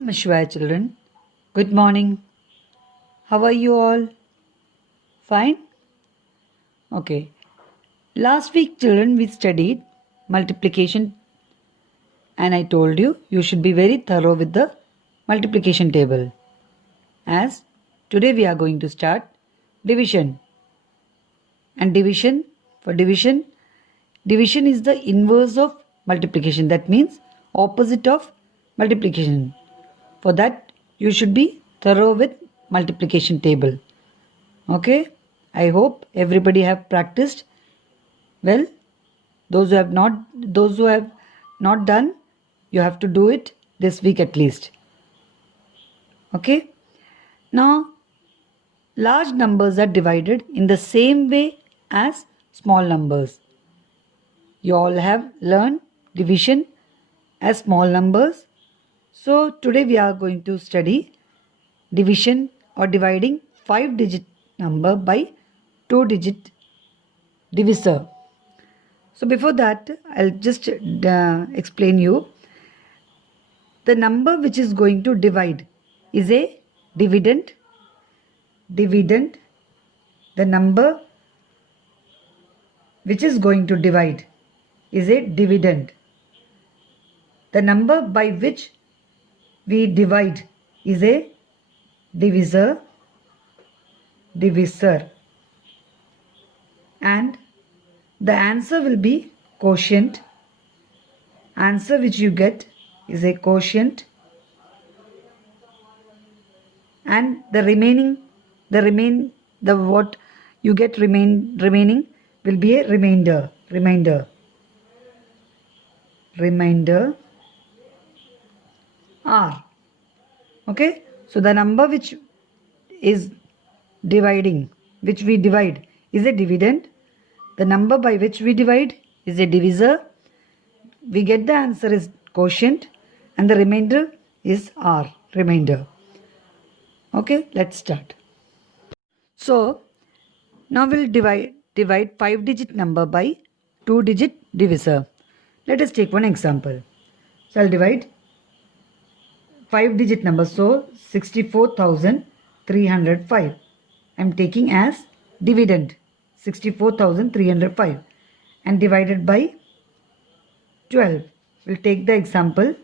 Namaskar children. Good morning. How are you all? Fine? Okay. Last week children we studied multiplication and I told you should be very thorough with the multiplication table. As today we are going to start division. And division is the inverse of multiplication. That means opposite of multiplication. For that you should be thorough with multiplication table. Okay, I hope everybody have practiced well. Those who have not done, you have to do it this week at least. Okay, now large numbers are divided in the same way as small numbers. You all have learned division as small numbers. So today we are going to study division or dividing 5-digit number by 2-digit divisor. So before that, I'll just explain you. The number which is going to divide is a dividend. Dividend. The number which is going to divide is a dividend. The number by which we divide is a divisor. Divisor. And the answer will be quotient. Answer which you get is a quotient. And the what you get remaining will be a remainder. Remainder R. Okay. So the number which is dividing, which we divide, is a dividend. The number by which we divide is a divisor. We get the answer is quotient and the remainder is R, remainder. Okay, let's start. So now we'll divide 5-digit number by 2-digit divisor. Let us take one example. So I'll divide 5-digit number. So 64,305. I'm taking as dividend 64,305 and divided by 12. We'll take the example.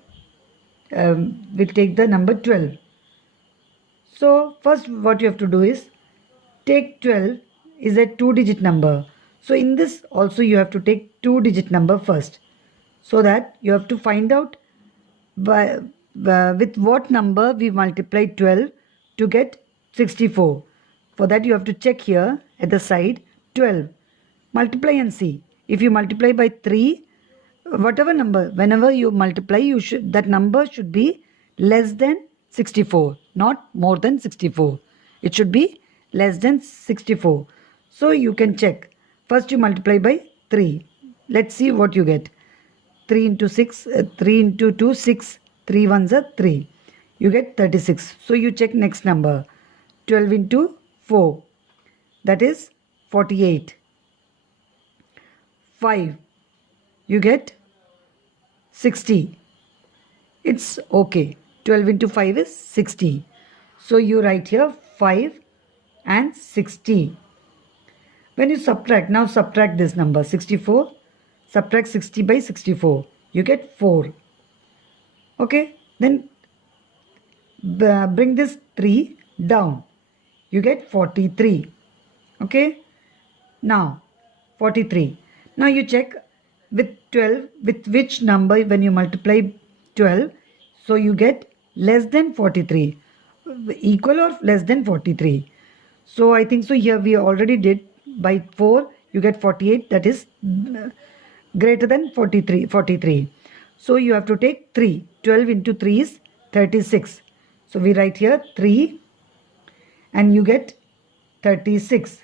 We'll take the number 12. So first what you have to do is take 12 is a 2-digit number. So in this also you have to take 2-digit number first. So that you have to find out with what number we multiply 12 to get 64. For that you have to check here at the side 12. Multiply and see. If you multiply by 3, whatever number, whenever you multiply, that number should be less than 64, not more than 64. It should be less than 64. So you can check. First you multiply by 3. Let's see what you get. 3 into 6, 3 into 2, 6. 3 ones are 3. You get 36. So you check next number. 12 into 4. That is 48. 5. You get 60. It's okay. 12 into 5 is 60. So you write here 5 and 60. When you subtract, now subtract this number 64. Subtract 60 by 64. You get 4. Okay. Then bring this 3 down. You get 43. Okay. Now 43. Now you check with 12, with which number when you multiply 12. So you get less than 43. Equal or less than 43. So I think so here we already did by 4. You get 48. That is greater than 43. So you have to take 3. 12 into 3 is 36. So we write here 3 and you get 36.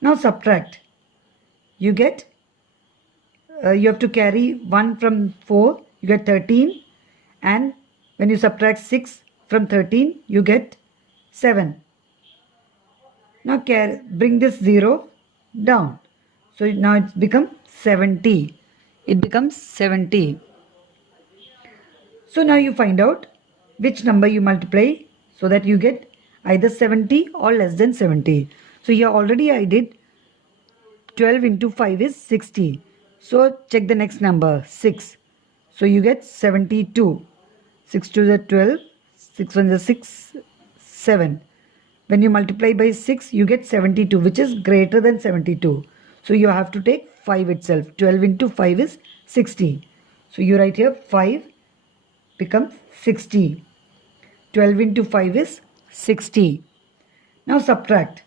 Now subtract. You get, you have to carry 1 from 4. You get 13. And when you subtract 6 from 13, you get 7. Now bring this 0 down. So now it's become 70. It becomes 70. So now you find out which number you multiply so that you get either 70 or less than 70. So here already I did 12 into 5 is 60. So check the next number, 6. So you get 72. 6 to the 12, 6 1 the 6, 7. When you multiply by 6, you get 72, which is greater than 72. So you have to take 5 itself. 12 into 5 is 60. So you write here 5 becomes 60. 12 into 5 is 60. Now subtract.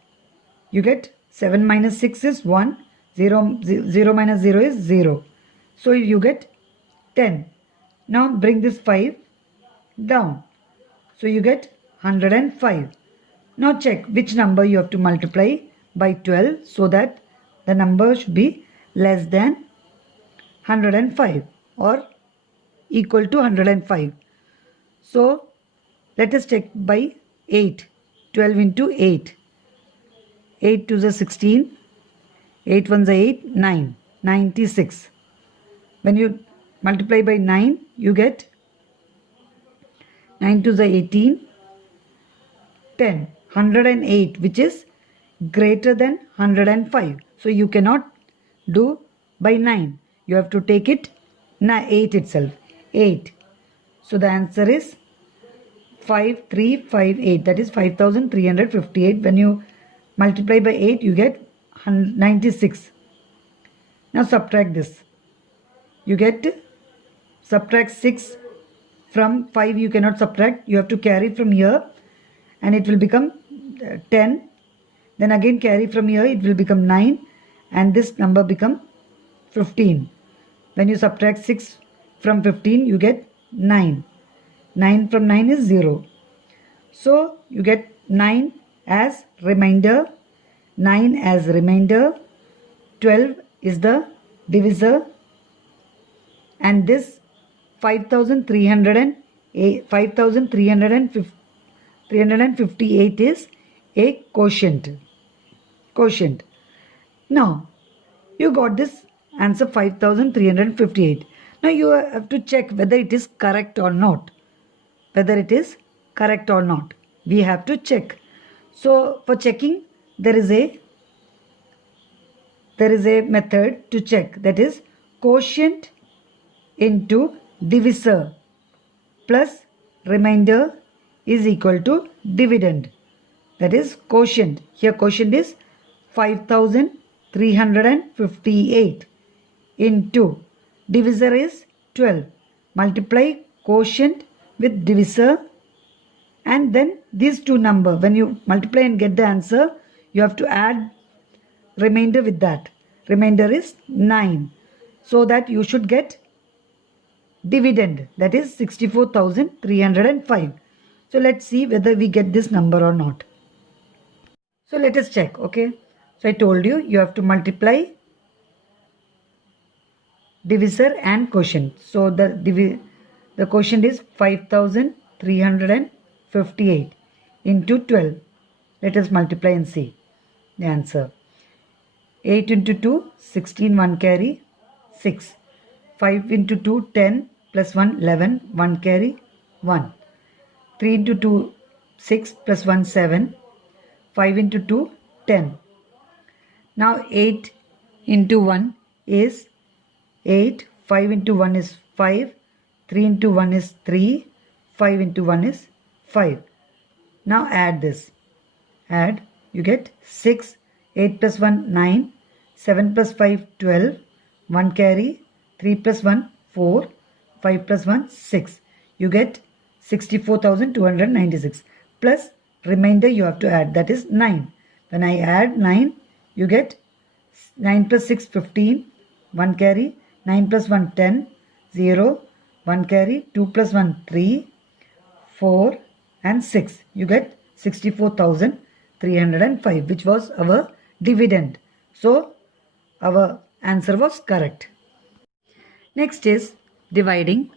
You get 7 minus 6 is 1. 0 minus 0 is 0. So you get 10. Now bring this 5 down. So you get 105. Now check which number you have to multiply by 12 so that the number should be less than 105 or equal to 105. So let us check by 8. 12 into 8. 8 to the 16. 8 1 the 8. 9. 96. When you multiply by 9, you get 9 to the 18. 10. 108, which is greater than 105. So you cannot do by 9. You have to take it 8 itself. 8. So the answer is 5358. That is 5358. When you multiply by 8, you get 96. Now subtract this. You get, subtract 6 from 5. You cannot subtract. You have to carry from here and it will become 10. Then again carry from here, it will become 9 and this number become 15. When you subtract 6 from 15, you get 9. 9 from 9 is 0. So you get 9 as remainder. 9 as remainder. 12 is the divisor. And this 5358 is a quotient. Now you got this answer 5358. Now you have to check whether it is correct or not. We have to check. So for checking, there is a method to check, that is quotient into divisor plus remainder is equal to dividend. That is quotient. Here quotient is 5358 into divisor is 12. Multiply quotient with divisor and then these two number. When you multiply and get the answer, you have to add remainder with that. Remainder is 9. So that you should get dividend, that is 64,305. So let's see whether we get this number or not. So let us check. Okay, so I told you have to multiply divisor and quotient. So the quotient is 5358 into 12. Let us multiply and see the answer. 8 into 2, 16, 1 carry, 6. 5 into 2, 10, plus 1, 11, 1 carry, 1. 3 into 2, 6, plus 1, 7. 5 into 2, 10. Now 8 into 1 is 8. 5 into 1 is 5. 3 into 1 is 3. 5 into 1 is 5. Now add this. Add. You get 6. 8 plus 1, 9. 7 plus 5, 12. 1 carry. 3 plus 1, 4. 5 plus 1, 6. You get 64,296. Plus remainder you have to add. That is 9. When I add 9, you get 9 plus 6, 15. 1 carry. 9 plus 1, 10. 0. 1 carry. 2 plus 1, 3. 4 and 6. You get 64,305, which was our dividend. So our answer was correct. Next is dividing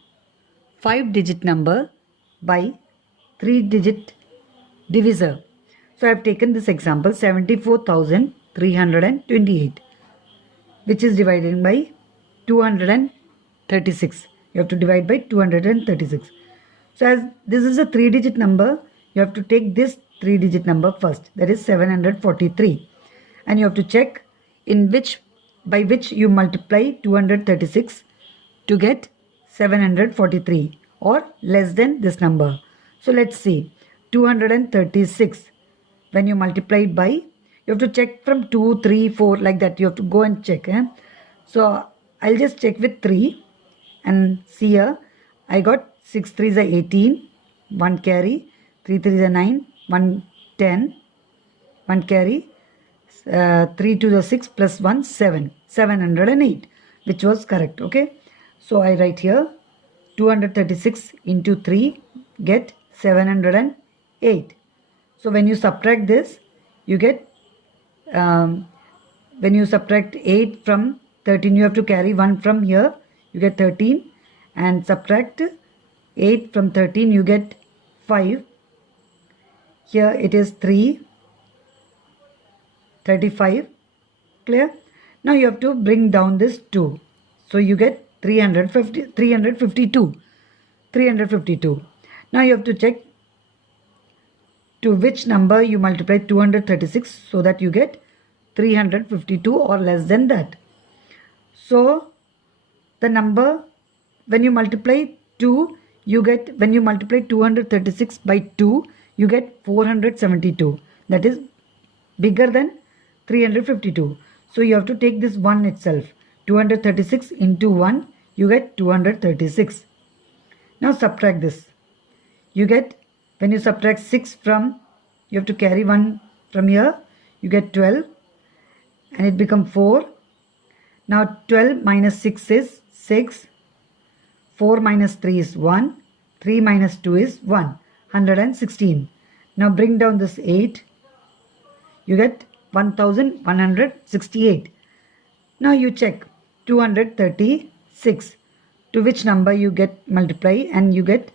5-digit number by 3-digit divisor. So I have taken this example 74,328, which is divided by 236. You have to divide by 236. So as this is a 3-digit number, you have to take this 3-digit number first, that is 743, and you have to check by which you multiply 236 to get 743 or less than this number. So let's see, 236, when you multiply it by, you have to check from 2, 3, 4 like that. You have to go and check. So I'll just check with 3 and see here. I got 6 3s are 18, 1 carry, 3 3s are 9, 1 10, 1 carry, 3 to the 6 plus 1 7, 708, which was correct. Okay, so I write here 236 into 3 get 708. So when you subtract this, you get when you subtract 8 from 13, you have to carry 1 from here, you get 13, and subtract 8 from 13, you get 5. Here it is 3, 35. Clear? Now you have to bring down this 2. So you get 352. Now you have to check to which number you multiply 236 so that you get 352 or less than that. So the number, when you multiply 2, you get, when you multiply 236 by 2, you get 472. That is bigger than 352. So you have to take this 1 itself. 236 into 1, you get 236. Now subtract this. You get, when you subtract 6 from, you have to carry 1 from here, you get 12, and it becomes 4. Now 12 minus 6 is 6, 4 minus 3 is 1, 3 minus 2 is 1, 116. Now bring down this 8, you get 1168. Now you check 236, to which number you get multiply, and you get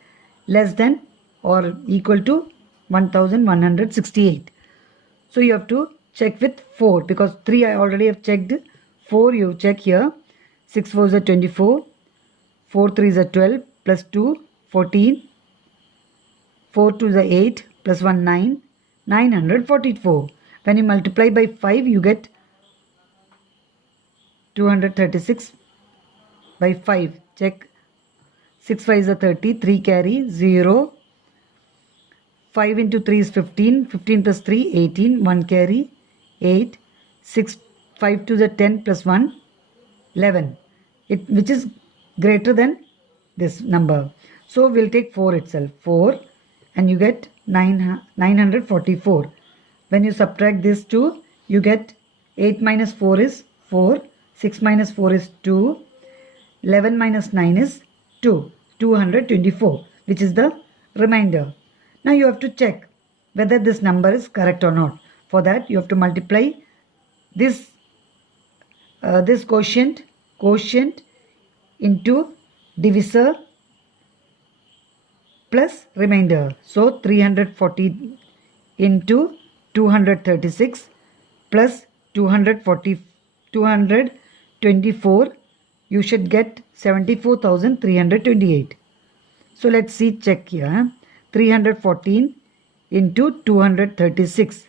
less than or equal to 1168. So you have to check with 4, because 3 I already have checked. 4 you check here. 6 4s are 24, 4 3s are 12, plus 2 14, 4 2s are 8, plus 1 9, 944. When you multiply by 5, you get 236 by 5. Check. 6 5s are 30, 3 carry, 0. 5 into 3 is 15, 15 plus 3, 18, 1 carry, 8. 6, 5 to the 10 plus 1, 11. Which is greater than this number. So we'll take 4 itself. 4, and you get 944. When you subtract this 2, you get 8 minus 4 is 4, 6 minus 4 is 2, 11 minus 9 is 2, 224, which is the remainder. Now you have to check whether this number is correct or not. For that, you have to multiply this quotient into divisor plus remainder. So 340 into 236 plus 224, you should get 74,328. So let's see, check here. 314 into 236.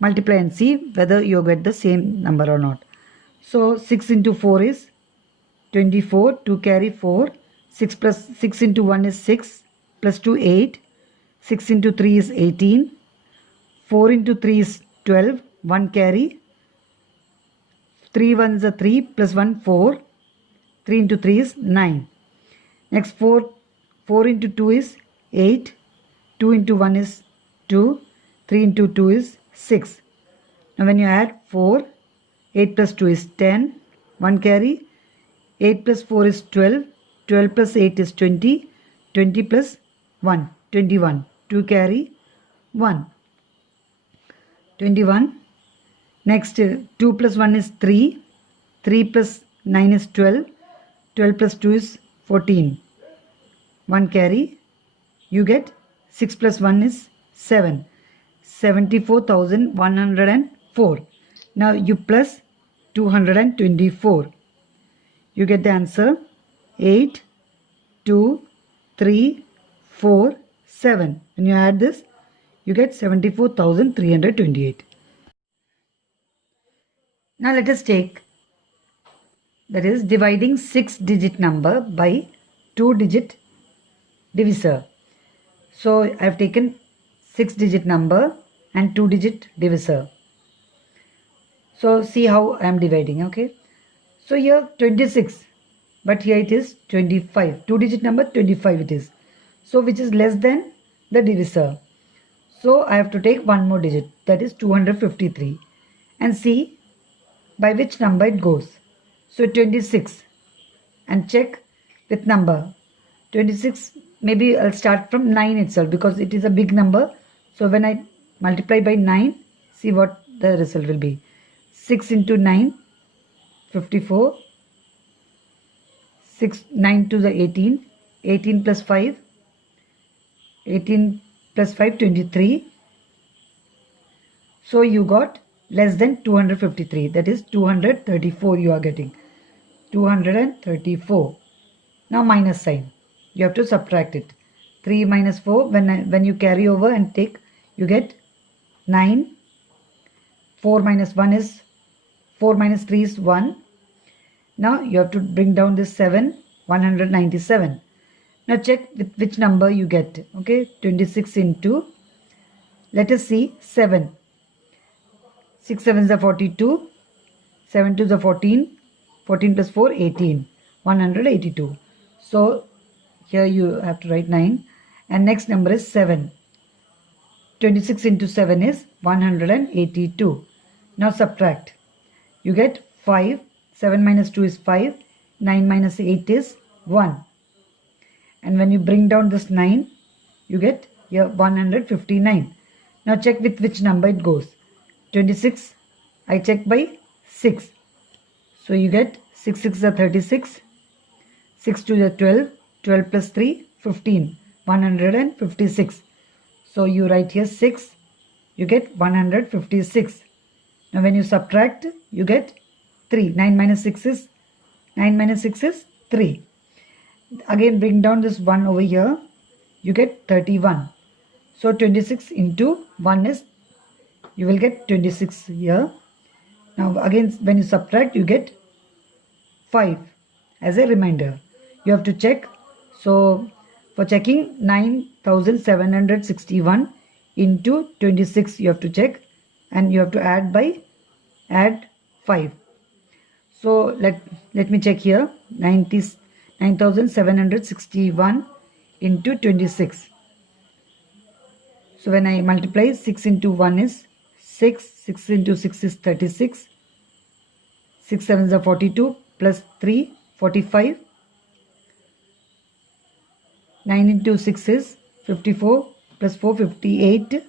Multiply and see whether you get the same number or not. So 6 into 4 is 24, 2 carry 4, 6 plus 6 into 1 is 6, plus 2 8, 6 into 3 is 18, 4 into 3 is 12, 1 carry, 3 ones are 3, plus 1 4, 3 into 3 is 9. Next 4 into 2 is 8, 2 into 1 is 2, 3 into 2 is 6. Now when you add 4, 8 plus 2 is 10, 1 carry, 8 plus 4 is 12, 12 plus 8 is 20, 20 plus 1, 21, 2 carry, 1, 21. Next 2 plus 1 is 3, 3 plus 9 is 12, 12 plus 2 is 14, 1 carry, you get 6 plus 1 is 7, 74,104. Now you plus 224. You get the answer 8, 2, 3, 4, 7. When you add this, you get 74,328. Now let us take, that is dividing 6-digit number by 2-digit divisor. So I have taken 6-digit number and 2-digit divisor. So see how I am dividing, okay. So here 26, but here it is 25. 2-digit number 25 it is. So which is less than the divisor. So I have to take one more digit, that is 253, and see by which number it goes. So 26, and check with number 26. Maybe I'll start from 9 itself because it is a big number. So when I multiply by 9, see what the result will be. 6 into 9, 54. 9 to the 18. 18 plus 5. 18 plus 5, 23. So you got less than 253. That is 234 you are getting. 234. Now minus sign. You have to subtract it. 3 minus 4. When you carry over and take, you get 9. 4 minus 1 is 4 minus 3 is 1. Now you have to bring down this 7. 197. Now check with which number you get. Okay, 26 into, let us see, 7. 6 7s are 42. 7 2s are 14. 14 plus 4, 18. 182. So here you have to write 9. And next number is 7. 26 into 7 is 182. Now subtract. You get 5. 7 minus 2 is 5. 9 minus 8 is 1. And when you bring down this 9, you get here 159. Now check with which number it goes. 26, I check by 6. So you get 6 6 are 36. 6 2 are 12. 12 plus 3, 15. 156. So you write here 6. You get 156. Now when you subtract, you get 3. 9 minus 6 is 3. Again bring down this 1 over here, you get 31. So 26 into 1 is, you will get 26 here. Now again when you subtract, you get 5 as a reminder. You have to check. So for checking, 9,761 into 26 you have to check, and you have to add 5. So let me check here. 9,761 into 26. So when I multiply, 6 into 1 is 6. 6 into 6 is 36. 6 7s are 42 plus 3, 45. 9 into 6 is 54 plus 4, 58.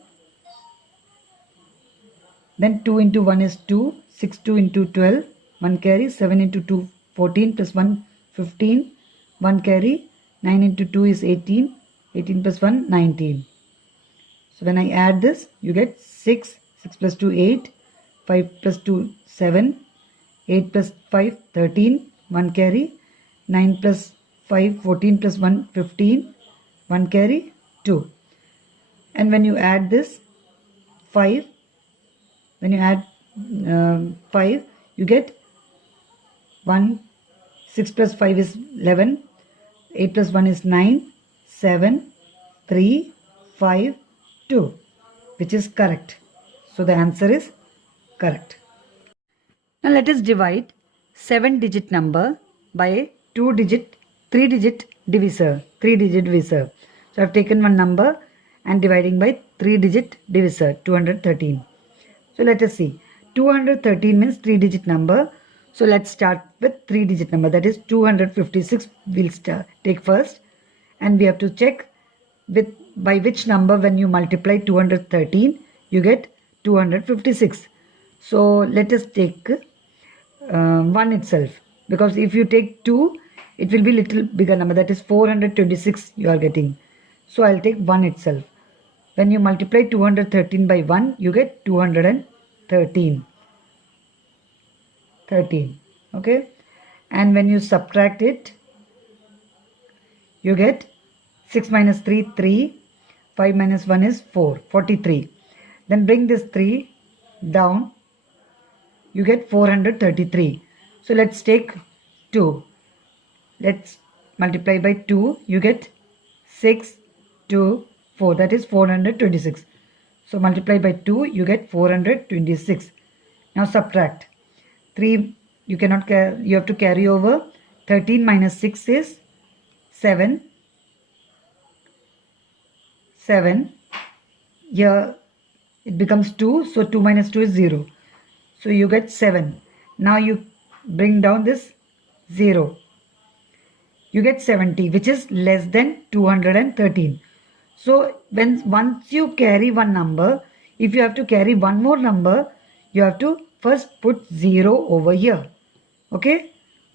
Then 2 into 1 is 2. 6 2 into 12. 1 carry. 7 into 2, 14 plus 1, 15. 1 carry. 9 into 2 is 18. 18 plus 1, 19. So when I add this, you get 6. 6 plus 2, 8. 5 plus 2, 7. 8 plus 5, 13. 1 carry. 9 plus 5, 14 plus 1, 15. 1 carry, 2. And when you add this 5, when you add 5, you get 1. 6 plus 5 is 11. 8 plus 1 is 9. 7, 3, 5, 2, which is correct. So the answer is correct. Now let us divide 7-digit number by 3-digit divisor. So I have taken one number and dividing by 3-digit divisor, 213. So let us see. 213 means 3-digit number. So let's start with 3-digit number, that is 256. We'll take first, and we have to check with by which number when you multiply 213 you get 256. So let us take 1 itself, because if you take 2 it will be little bigger number, that is 426 you are getting. So I'll take 1 itself. When you multiply 213 by 1 you get 213. Okay, and when you subtract it you get 6 minus 3, 3. 5 minus 1 is 4, 43. Then bring this 3 down. You get 433. So let's take 2. Let's multiply by 2. You get 6, 2, 4. That is 426. So multiply by 2. You get 426. Now subtract. 3. You cannot carry. You have to carry over. 13 minus 6 is 7. 7. Here it becomes 2. So 2 minus 2 is 0. So you get 7. Now you bring down this 0. You get 70, which is less than 213. So once you carry one number, if you have to carry one more number, you have to first put 0 over here. Okay?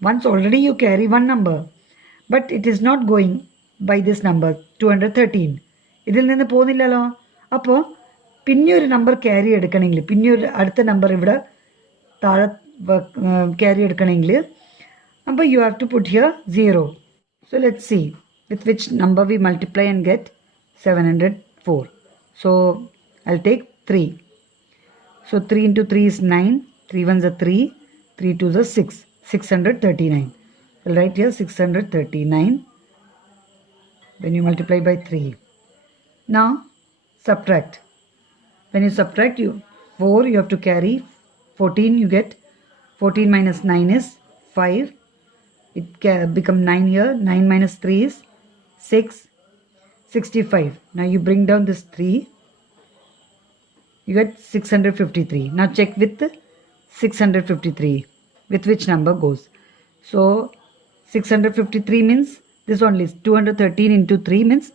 Once already you carry one number, but it is not going by this number 213. ഇതിൽ നിന്ന് പോകുന്നില്ലല്ലോ. അപ്പോൾ പിന്നെ ഒരു number carry എടുക്കണമെങ്കിൽ, പിന്നെ ഒരു അടുത്ത number ഇവിടെ താഴെ ക്യാരി എടുക്കണമെങ്കിൽ, അപ്പോൾ you have to put here 0. So let's see with which number we multiply and get 704. So I'll take 3. So 3 into 3 is 9. 3 ones are 3. 3 twos are 6. 639. I'll write here 639. Then you multiply by 3. Now subtract. When you subtract, 4 you have to carry. 14 you get. 14 minus 9 is 5. It become 9 here. 9 minus 3 is 6. 65. Now you bring down this 3. You get 653. Now check with 653. With which number goes. So 653 means this only is 213 into 3 means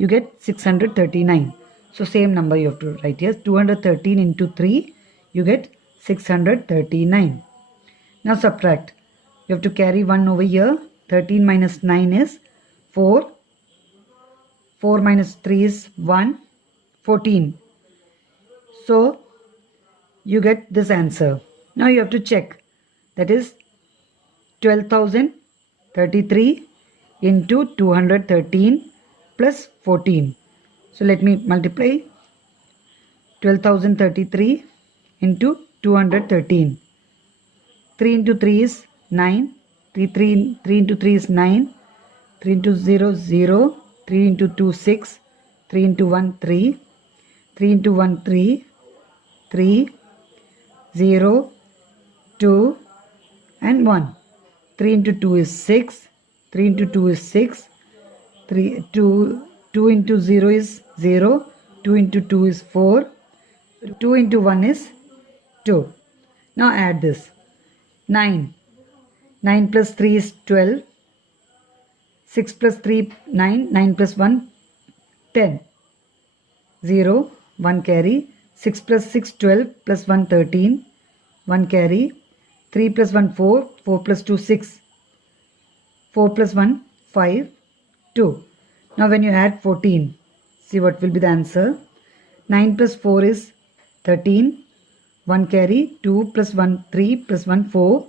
you get 639. So same number you have to write here. 213 into 3 you get 639. Now subtract. You have to carry 1 over here. 13 minus 9 is 4. 4 minus 3 is 1. 14. So you get this answer. Now you have to check. That is 12,033 into 213 plus 14. So let me multiply 12,033 into 213. 3 into 3 is 9. 3 into 3 is 9. 3 into 0 0. 3 into 2 6. 3 into 1 3. 3 into 1 3. 3 0 2 and 1. 3 into 2 is 6. 3 into 2 is 6. 2 into 0 is 0. 2 into 2 is 4. 2 into 1 is 2. Now add this. 9. 9 plus 3 is 12. 6 plus 3 9. 9 plus 1 10. 0 1 carry. 6 plus 6 12 plus 1 13. 1 carry. 3 plus 1 4. 4 plus 2 6. 4 plus 1 5 2. Now when you add 14, see what will be the answer. 9 plus 4 is 13. 1 carry. 2 plus 1 3 plus 1 4.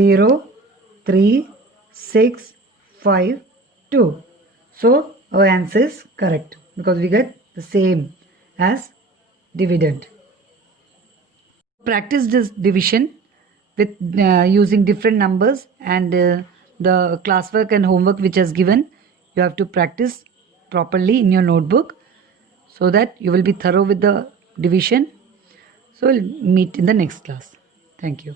0 3 6 5 2. So our answer is correct because we get the same as dividend. Practice this division with using different numbers, and the classwork and homework which is given, you have to practice properly in your notebook so that you will be thorough with the division. So we'll meet in the next class. Thank you.